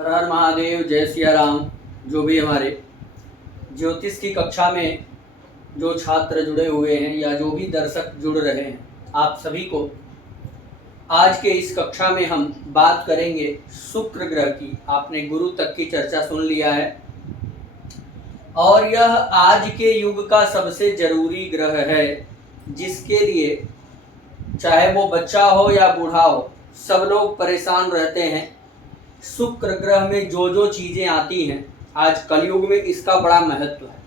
हर हर महादेव, जय सिया राम। जो भी हमारे ज्योतिष की कक्षा में जो छात्र जुड़े हुए हैं या जो भी दर्शक जुड़ रहे हैं, आप सभी को आज के इस कक्षा में हम बात करेंगे शुक्र ग्रह की। आपने गुरु तक की चर्चा सुन लिया है और यह आज के युग का सबसे जरूरी ग्रह है, जिसके लिए चाहे वो बच्चा हो या बूढ़ा हो, सब लोग परेशान रहते हैं। शुक्र ग्रह में जो जो चीजें आती हैं, आज कलयुग में इसका बड़ा महत्व है।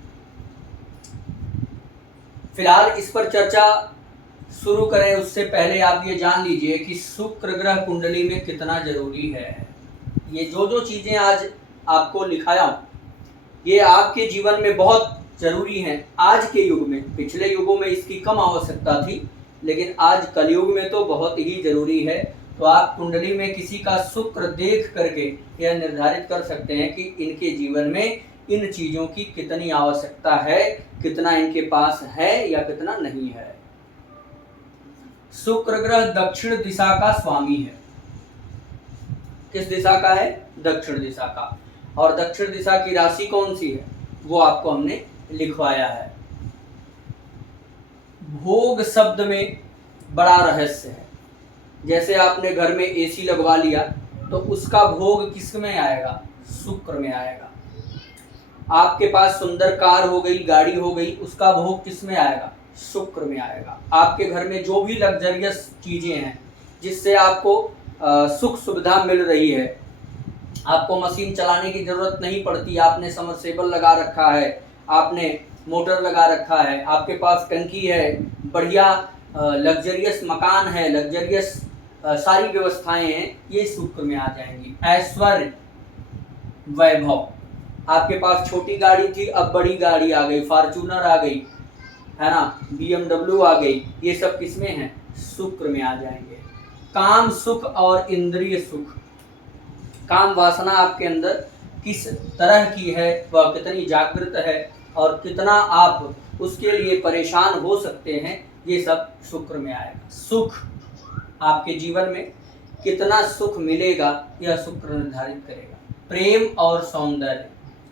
फिलहाल इस पर चर्चा शुरू करें उससे पहले आप ये जान लीजिए कि शुक्र ग्रह कुंडली में कितना जरूरी है। ये जो जो चीजें आज आपको लिखाया हूं, ये आपके जीवन में बहुत जरूरी हैं आज के युग में। पिछले युगों में इसकी कम आवश्यकता थी, लेकिन आज कलयुग में तो बहुत ही जरूरी है। तो आप कुंडली में किसी का शुक्र देख करके यह निर्धारित कर सकते हैं कि इनके जीवन में इन चीजों की कितनी आवश्यकता है, कितना इनके पास है या कितना नहीं है। शुक्र ग्रह दक्षिण दिशा का स्वामी है। किस दिशा का है? दक्षिण दिशा का। और दक्षिण दिशा की राशि कौन सी है वो आपको हमने लिखवाया है। भोग शब्द में बड़ा रहस्य है। जैसे आपने घर में एसी लगवा लिया तो उसका भोग किस में आएगा? शुक्र में आएगा। आपके पास सुंदर कार हो गई, गाड़ी हो गई, उसका भोग किस में आएगा? शुक्र में आएगा। आपके घर में जो भी लग्जरियस चीजें हैं जिससे आपको सुख सुविधा मिल रही है, आपको मशीन चलाने की जरूरत नहीं पड़ती, आपने समरसेबल लगा रखा है, आपने मोटर लगा रखा है, आपके पास टंकी है, बढ़िया लग्जरियस मकान है, लग्जरियस सारी व्यवस्थाएं हैं, ये शुक्र में आ जाएंगी। ऐश्वर्य, वैभव, आपके पास छोटी गाड़ी थी अब बड़ी गाड़ी आ गई, फॉर्च्यूनर आ गई, है ना, BMW आ गई, ये सब किसमें है? शुक्र में आ जाएंगे। काम सुख और इंद्रिय सुख, काम वासना आपके अंदर किस तरह की है, वह कितनी जागृत है और कितना आप उसके लिए परेशान हो सकते हैं, ये सब शुक्र में आएगा। सुख, आपके जीवन में कितना सुख मिलेगा यह शुक्र निर्धारित करेगा। प्रेम और सौंदर्य,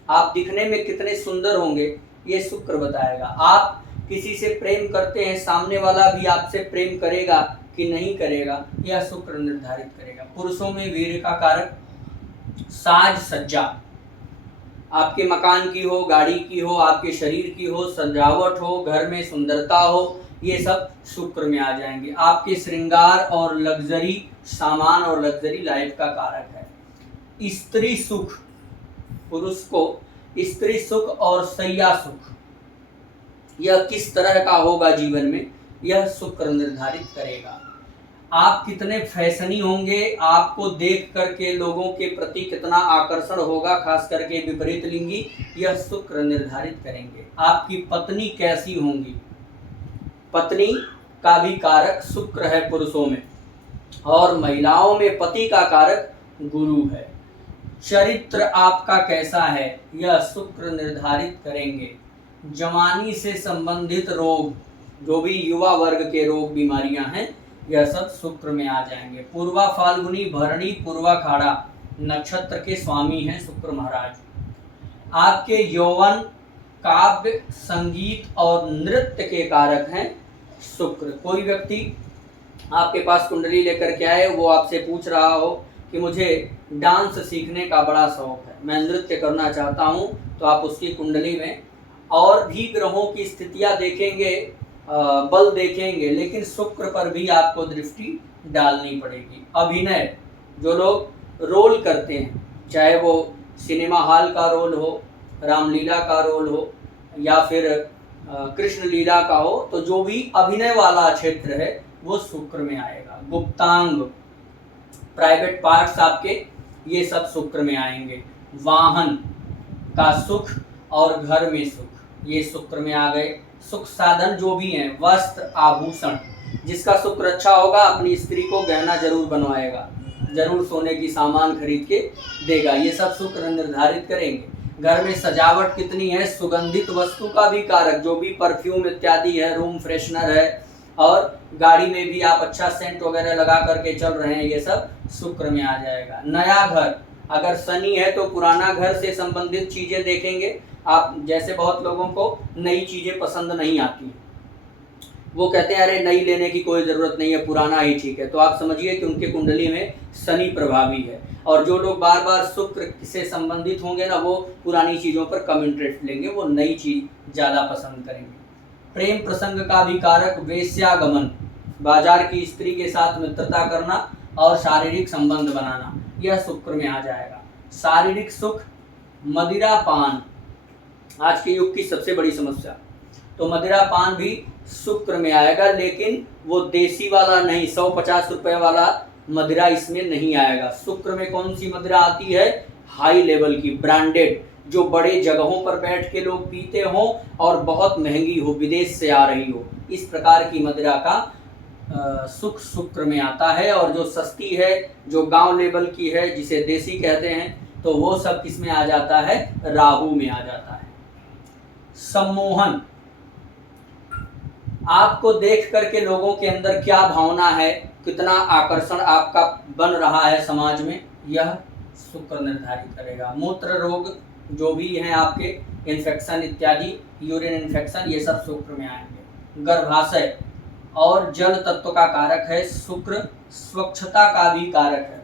आप दिखने में कितने सुंदर होंगे ये शुक्र बताएगा। आप किसी से प्रेम करते हैं, सामने वाला भी आपसे प्रेम करेगा कि नहीं करेगा, यह शुक्र निर्धारित करेगा। पुरुषों में वीर्य का कारक साज सज्जा, आपके मकान की हो, गाड़ी की हो, आपके शरीर की हो, सजावट हो, घर में सुंदरता हो, ये सब शुक्र में आ जाएंगे। आपके श्रृंगार और लग्जरी सामान और लग्जरी लाइफ का कारक है। स्त्री सुख, पुरुष को स्त्री सुख और सैया सुख, यह किस तरह का होगा जीवन में, यह शुक्र निर्धारित करेगा। आप कितने फैशनी होंगे, आपको देख करके लोगों के प्रति कितना आकर्षण होगा, खास करके विपरीत लिंगी, यह शुक्र निर्धारित करेंगे। आपकी पत्नी कैसी होंगी, पत्नी का भी कारक शुक्र है पुरुषों में, और महिलाओं में पति का कारक गुरु है। चरित्र आपका कैसा है यह शुक्र निर्धारित करेंगे। जवानी से संबंधित रोग, जो भी युवा वर्ग के रोग बीमारियां हैं, यह सब शुक्र में आ जाएंगे। पूर्वा फाल्गुनी भरणी पूर्वाखाड़ा नक्षत्र के स्वामी हैं शुक्र महाराज। आपके यौवन, काव्य, संगीत और नृत्य के कारक हैं शुक्र। कोई व्यक्ति आपके पास कुंडली लेकर के आए, वो आपसे पूछ रहा हो कि मुझे डांस सीखने का बड़ा शौक है, मैं नृत्य करना चाहता हूँ, तो आप उसकी कुंडली में और भी ग्रहों की स्थितियां देखेंगे, बल देखेंगे, लेकिन शुक्र पर भी आपको दृष्टि डालनी पड़ेगी। अभिनय, जो लोग रोल करते हैं, चाहे वो सिनेमा हॉल का रोल हो, रामलीला का रोल हो या फिर कृष्ण लीला का हो, तो जो भी अभिनय वाला क्षेत्र है वो शुक्र में आएगा। गुप्तांग, प्राइवेट पार्ट्स आपके, ये सब शुक्र में आएंगे। वाहन का सुख और घर में सुख, ये शुक्र में आ गए। सुख साधन जो भी हैं, वस्त्र, आभूषण, जिसका शुक्र अच्छा होगा अपनी स्त्री को गहना जरूर बनवाएगा, जरूर सोने की सामान खरीद के देगा, ये सब शुक्र निर्धारित करेंगे। घर में सजावट कितनी है, सुगंधित वस्तु का भी कारक, जो भी परफ्यूम इत्यादि है, रूम फ्रेशनर है, और गाड़ी में भी आप अच्छा सेंट वगैरह लगा करके चल रहे हैं, ये सब शुक्र में आ जाएगा। नया घर, अगर शनि है तो पुराना घर से संबंधित चीजें देखेंगे आप। जैसे बहुत लोगों को नई चीजें पसंद नहीं आती, वो कहते हैं अरे नई लेने की कोई ज़रूरत नहीं है, पुराना ही ठीक है। तो आप समझिए कि उनके कुंडली में शनि प्रभावी है। और जो लोग बार बार शुक्र से संबंधित होंगे ना, वो पुरानी चीज़ों पर कम इंटरेस्ट लेंगे, वो नई चीज़ ज़्यादा पसंद करेंगे। प्रेम प्रसंग का भी कारक वेश्यागमन, बाजार की स्त्री के साथ मित्रता करना और शारीरिक संबंध बनाना, यह शुक्र में आ जाएगा। शारीरिक सुख, मदिरा पान आज के युग की सबसे बड़ी समस्या, तो मदिरा पान भी शुक्र में आएगा, लेकिन वो देसी वाला नहीं, 150 रुपए वाला मदिरा इसमें नहीं आएगा। शुक्र में कौन सी मदिरा आती है? हाई लेवल की, ब्रांडेड, जो बड़े जगहों पर बैठ के लोग पीते हों और बहुत महंगी हो, विदेश से आ रही हो, इस प्रकार की मदिरा का सुख शुक्र में आता है। और जो सस्ती है, जो गांव लेवल की है, जिसे देसी कहते हैं, तो वो सब किस में आ जाता है? राहु में आ जाता है। सम्मोहन, आपको देख करके लोगों के अंदर क्या भावना है, कितना आकर्षण आपका बन रहा है समाज में, यह शुक्र निर्धारित करेगा। मूत्र रोग जो भी हैं आपके, इन्फेक्शन इत्यादि, यूरिन इन्फेक्शन, ये सब शुक्र में आएंगे। गर्भाशय और जल तत्व का कारक है शुक्र, स्वच्छता का भी कारक है।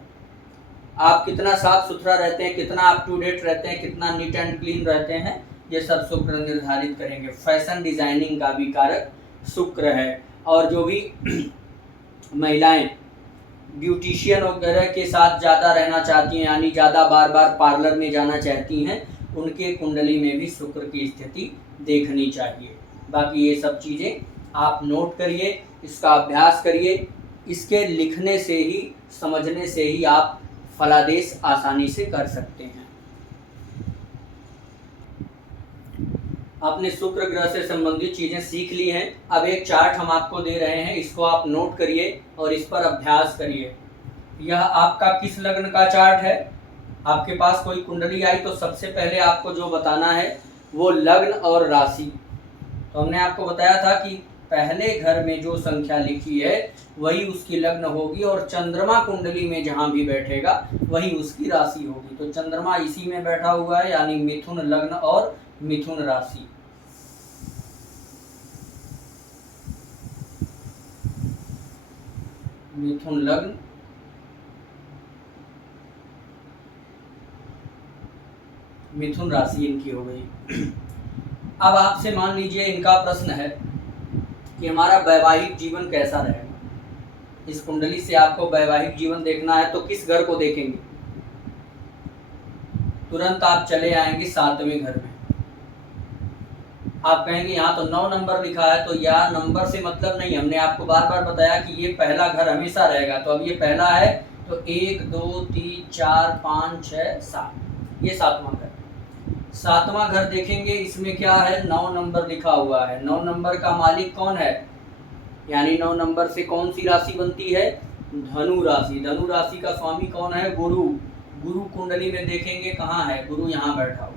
आप कितना साफ सुथरा रहते हैं, कितना अप टू डेट रहते हैं, कितना नीट एंड क्लीन रहते हैं, ये सब शुक्र निर्धारित करेंगे। फैशन डिजाइनिंग का भी कारक शुक्र है। और जो भी महिलाएं ब्यूटिशियन वगैरह के साथ ज़्यादा रहना चाहती हैं, यानी ज़्यादा बार बार पार्लर में जाना चाहती हैं, उनके कुंडली में भी शुक्र की स्थिति देखनी चाहिए। बाकी ये सब चीज़ें आप नोट करिए, इसका अभ्यास करिए। इसके लिखने से ही, समझने से ही आप फलादेश आसानी से कर सकते हैं। आपने शुक्र ग्रह से संबंधित चीज़ें सीख ली हैं। अब एक चार्ट हम आपको दे रहे हैं, इसको आप नोट करिए और इस पर अभ्यास करिए। यह आपका किस लग्न का चार्ट है? आपके पास कोई कुंडली आई तो सबसे पहले आपको जो बताना है वो लग्न और राशि। तो हमने आपको बताया था कि पहले घर में जो संख्या लिखी है वही उसकी लग्न होगी, और चंद्रमा कुंडली में जहाँ भी बैठेगा वही उसकी राशि होगी। तो चंद्रमा इसी में बैठा हुआ है, यानी मिथुन लग्न और मिथुन राशि। मिथुन लग्न, मिथुन राशि इनकी हो गई। अब आपसे मान लीजिए इनका प्रश्न है कि हमारा वैवाहिक जीवन कैसा रहेगा। इस कुंडली से आपको वैवाहिक जीवन देखना है तो किस घर को देखेंगे? तुरंत आप चले आएंगे 7वें घर में। आप कहेंगे यहाँ तो 9 नंबर लिखा है, तो यह नंबर से मतलब नहीं, हमने आपको बार बार बताया कि ये पहला घर हमेशा रहेगा। तो अब ये पहला है तो 1 2 3 4 5 6 7, ये 7वां घर। 7वां घर देखेंगे, इसमें क्या है? 9 नंबर लिखा हुआ है। 9 नंबर का मालिक कौन है? यानी 9 नंबर से कौन सी राशि बनती है? धनु राशि। धनु राशि का स्वामी कौन है? गुरु। गुरु कुंडली में देखेंगे कहाँ है? गुरु यहाँ बैठा हुआ।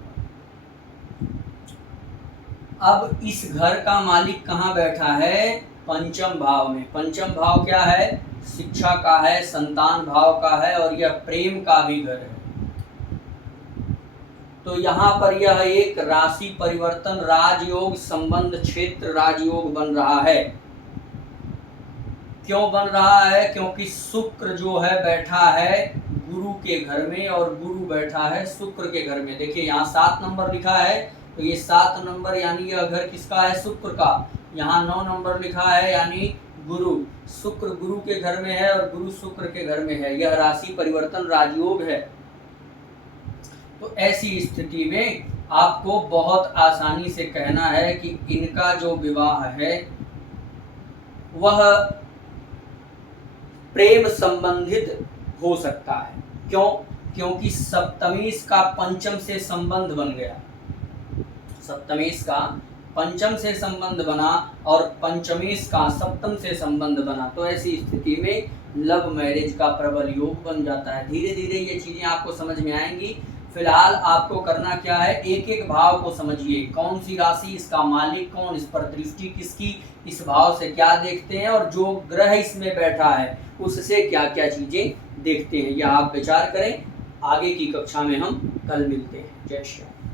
अब इस घर का मालिक कहाँ बैठा है? पंचम भाव में। पंचम भाव क्या है? शिक्षा का है, संतान भाव का है, और यह प्रेम का भी घर है। तो यहाँ पर यह एक राशि परिवर्तन, राजयोग, संबंध क्षेत्र राजयोग बन रहा है। क्यों बन रहा है? क्योंकि शुक्र जो है बैठा है गुरु के घर में, और गुरु बैठा है शुक्र के घर में। देखिए यहाँ 7 नंबर लिखा है, तो ये 7 नंबर यानी यह घर किसका है? शुक्र का। यहाँ 9 नंबर लिखा है यानी गुरु, शुक्र गुरु के घर में है और गुरु शुक्र के घर में है। यह राशि परिवर्तन राजयोग है। तो ऐसी स्थिति में आपको बहुत आसानी से कहना है कि इनका जो विवाह है वह प्रेम संबंधित हो सकता है। क्यों? क्योंकि सप्तमेश का पंचम से संबंध बन गया। सप्तमेश का पंचम से संबंध बना और पंचमेश का सप्तम से संबंध बना, तो ऐसी स्थिति में लव मैरिज का प्रबल योग बन जाता है। धीरे धीरे ये चीजें आपको समझ में आएंगी। फिलहाल आपको करना क्या है? एक एक भाव को समझिए, कौन सी राशि, इसका मालिक कौन, इस पर दृष्टि किसकी, इस भाव से क्या देखते हैं, और जो ग्रह इसमें बैठा है उससे क्या क्या चीजें देखते हैं, यह आप विचार करें। आगे की कक्षा में हम कल मिलते हैं। जय श्री राम।